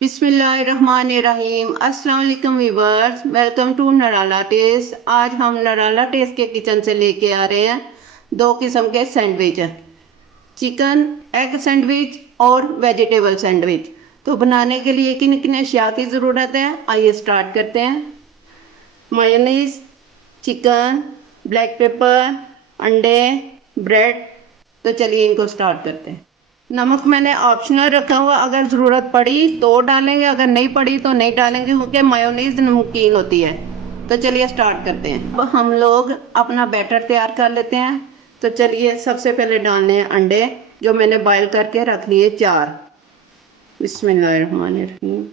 बिस्मिल्लाहिर्रहमानिर्रहीम। अस्सलाम वालेकुम व्यूअर्स, वेलकम टू नराला टेस्ट। आज हम नराला टेस्ट के किचन से लेके आ रहे हैं दो किस्म के सैंडविच, चिकन एग सैंडविच और वेजिटेबल सैंडविच। तो बनाने के लिए किन किन अशिया की ज़रूरत है, आइए स्टार्ट करते हैं। मायोनीज, चिकन, ब्लैक पेपर, अंडे, ब्रेड। तो चलिए इनको स्टार्ट करते हैं। नमक मैंने ऑप्शनल रखा हुआ, अगर ज़रूरत पड़ी तो डालेंगे, अगर नहीं पड़ी तो नहीं डालेंगे, क्योंकि मायोनीज नमकीन होती है। तो चलिए स्टार्ट करते हैं। अब हम लोग अपना बैटर तैयार कर लेते हैं। तो चलिए सबसे पहले डालने हैं अंडे, जो मैंने बॉयल करके रख लिए 4। बिस्मिल्लाहिर्रहमानिर्रहीम।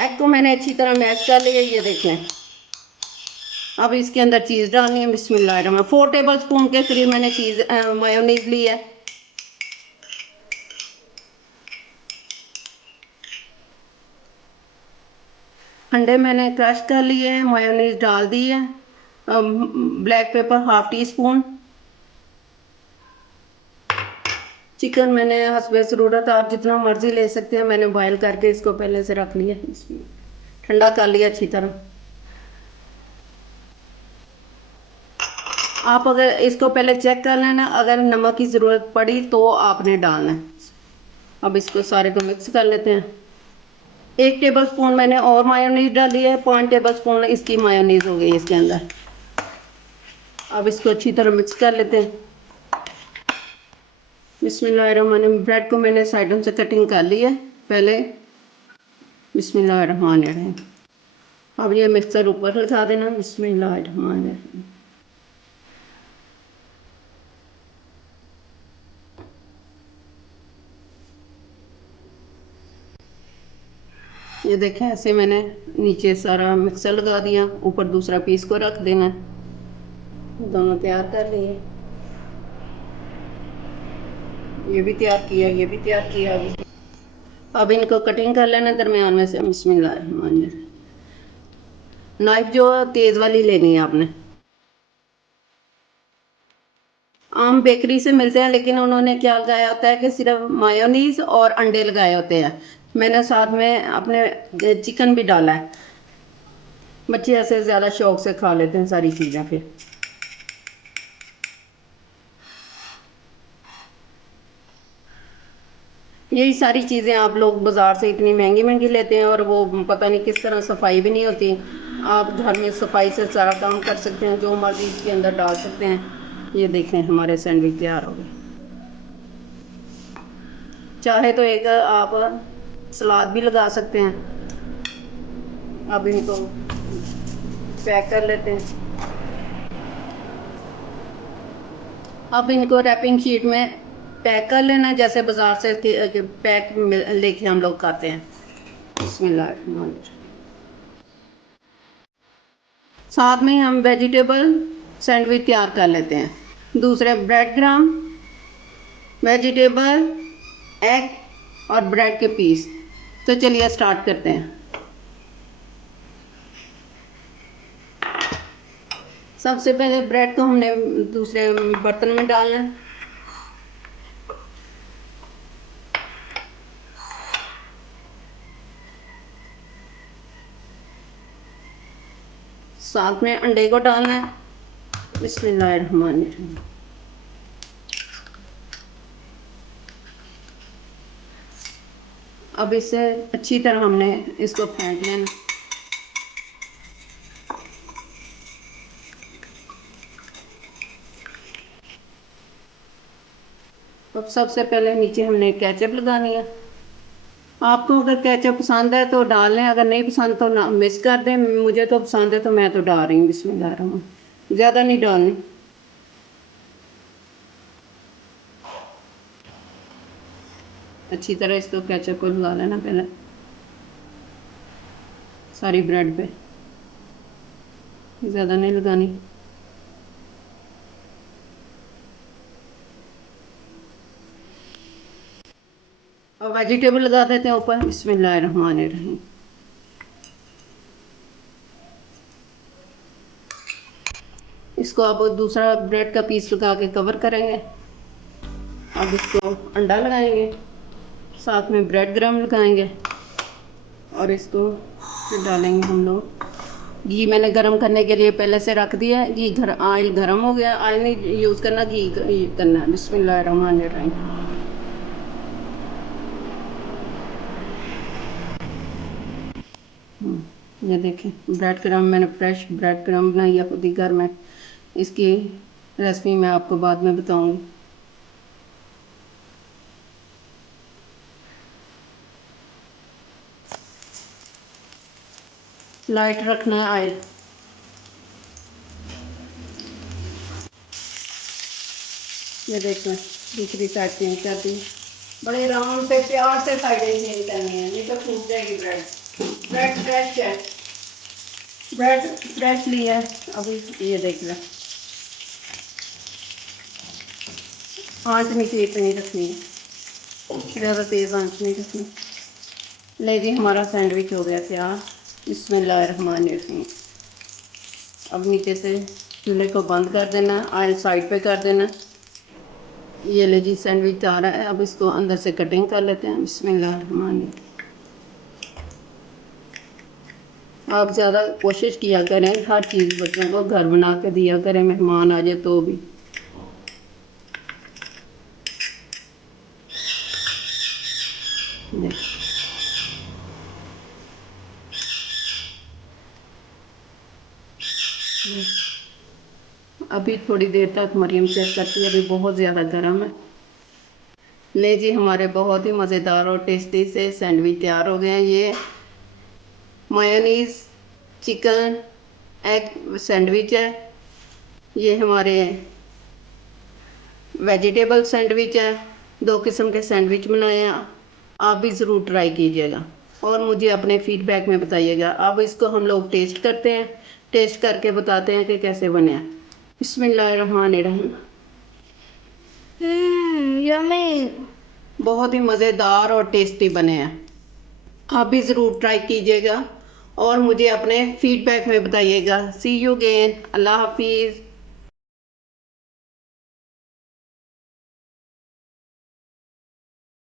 एग को मैंने अच्छी तरह मैश कर लिया, ये देखें। अब इसके अंदर चीज़ डालनी है। बिस्मिल्लाहिर्रहमानिर्रहीम। 4 टेबल स्पून के करीब मैंने चीज़ मायोनीज ली है। अंडे मैंने क्रश कर लिए हैं, मायोनीज डाल दी है। Black pepper half tea spoon. Chicken मैंने हस्बे ज़रूरत आप जितना मर्ज़ी ले सकते हैं, मैंने बॉयल करके इसको पहले से रख लिया, ठंडा कर लिया अच्छी तरह। आप अगर इसको पहले चेक कर लेना, अगर नमक की ज़रूरत पड़ी तो आपने डालना है। अब इसको सारे को मिक्स कर लेते हैं। 1 टेबल स्पून मैंने और मायोनीज डाली है, 5 टेबल स्पून इसकी मायोनीज हो गई इसके अंदर। अब इसको अच्छी तरह मिक्स कर लेते हैं। बिस्मिल्लाहिर्रहमानिर्रहीम। ब्रेड को मैंने साइडों से कटिंग कर ली है पहले। बिस्मिल्लाहिर्रहमानिर्रहीम। अब ये मिक्सर ऊपर लगा देना। बिस्मिल्लाहिर्रहमानिर्रहीम। ये देखें, ऐसे मैंने नीचे सारा मिक्सर लगा दिया, ऊपर दूसरा पीस को रख देना। दोनों तैयार कर लिए, ये भी तैयार किया, ये भी तैयार किया। अब इनको कटिंग कर लेना दरमियान में से। बिस्मिल्लाहिर्रहमानिर्रहीम। नाइफ जो तेज़ वाली लेनी है आपने। आम बेकरी से मिलते हैं, लेकिन उन्होंने क्या लगाया होता है कि सिर्फ मायोनीज और अंडे लगाए होते हैं। मैंने साथ में अपने चिकन भी डाला है। बच्चे ऐसे ज़्यादा शौक से खा लेते हैं सारी चीज़ें। फिर यही सारी चीज़ें आप लोग बाज़ार से इतनी महंगी महंगी लेते हैं, और वो पता नहीं किस तरह सफाई भी नहीं होती। आप घर में सफाई से सारा काम कर सकते हैं, जो मर्ज़ी इसके अंदर डाल सकते हैं। ये देखें, हमारे सैंडविच तैयार हो गए। चाहे तो एक आप सलाद भी लगा सकते हैं। अब इनको पैक कर लेते हैं। अब इनको रैपिंग शीट में पैक कर लेना, जैसे बाज़ार से पैक लेके हम लोग खाते हैं। बिस्मिल्लाह। साथ में हम वेजिटेबल सैंडविच तैयार कर लेते हैं। दूसरे ब्रेड क्रम्ब, वेजिटेबल, एग और ब्रेड के पीस। तो चलिए स्टार्ट करते हैं। सबसे पहले ब्रेड को हमने दूसरे बर्तन में डालना है। साथ में अंडे को डालना है। बिस्मिल्लाहिर्रहमानिर्रहीम। अब इसे अच्छी तरह हमने इसको फेंट लेना। अब सबसे पहले नीचे हमने केचप लगानी है। आपको अगर केचप पसंद है तो डाल लें, अगर नहीं पसंद तो ना मिस कर दें। मुझे तो पसंद है तो मैं तो डाल रही हूँ। बिस्मिल्लाहिर्रहमानिर्रहीम। ज़्यादा नहीं डालनी। अच्छी तरह इसको केचप को लगा लेना पहले सारी ब्रेड पे, ज़्यादा नहीं लगानी। और वेजिटेबल लगा देते हैं ऊपर। बिस्मिल्लाहिर्रहमानिर्रहीम। इसको अब दूसरा ब्रेड का पीस लगा के कवर करेंगे। अब इसको अंडा लगाएंगे, साथ में ब्रेड क्रम्ब लगाएंगे और इसको फिर डालेंगे हम लोग। घी मैंने गरम करने के लिए पहले से रख दिया है। घी ऑयल गरम हो गया। ऑयल नहीं यूज़ करना, घी करना है। बिस्मिल्लाहिर्रहमानिर्रहीम। ये देखें ब्रेड क्रम्ब, मैंने फ्रेश ब्रेड क्रम्ब बनाई है खुद ही घर में। इसकी रेसिपी मैं आपको बाद में बताऊंगी। लाइट रखना है ऑयल। ये देखें दूसरी साइड चेंज कर दी। बड़े आराम से प्यार से साइडें चेंज करनी है, नहीं तो फूट जाएगी ब्रेड। ब्रेड फ्रेश है, ब्रेड फ्रेश लिया है। अभी ये देख लें, आँच नीचे इतनी रखनी है, ज़्यादा तेज़ आँच नहीं रखनी। ले जी हमारा सैंडविच हो गया तैयार। बिस्मिल्लाहिर्रहमानिर्रहीम। अब नीचे से चूल्हे को बंद कर देना, ऑयल साइड पे कर देना। ये ले जी सैंडविच तैयार है। अब इसको अंदर से कटिंग कर लेते हैं। बिस्मिल्लाहिर्रहमानिर्रहीम। आप ज़्यादा कोशिश किया करें, हर चीज़ बच्चों को घर बना के दिया करें, मेहमान आ जाए तो भी। अभी थोड़ी देर तक मरियम चेक करती है, अभी बहुत ज़्यादा गर्म है। ले जी हमारे बहुत ही मज़ेदार और टेस्टी से सैंडविच तैयार हो गए हैं। ये मेयोनीज़ चिकन एग सैंडविच है। ये हमारे वेजिटेबल सैंडविच है। दो किस्म के सैंडविच बनाए हैं। आप भी ज़रूर ट्राई कीजिएगा और मुझे अपने फीडबैक में बताइएगा। अब इसको हम लोग टेस्ट करते हैं, टेस्ट करके बताते हैं कि कैसे बने हैं। बिस्मिल्लाहिर्रहमानिर्रहीम। यम्मी, बहुत ही मज़ेदार और टेस्टी बने हैं। आप भी ज़रूर ट्राई कीजिएगा और मुझे अपने फीडबैक में बताइएगा। सी यू अगेन। अल्लाह हाफिज़।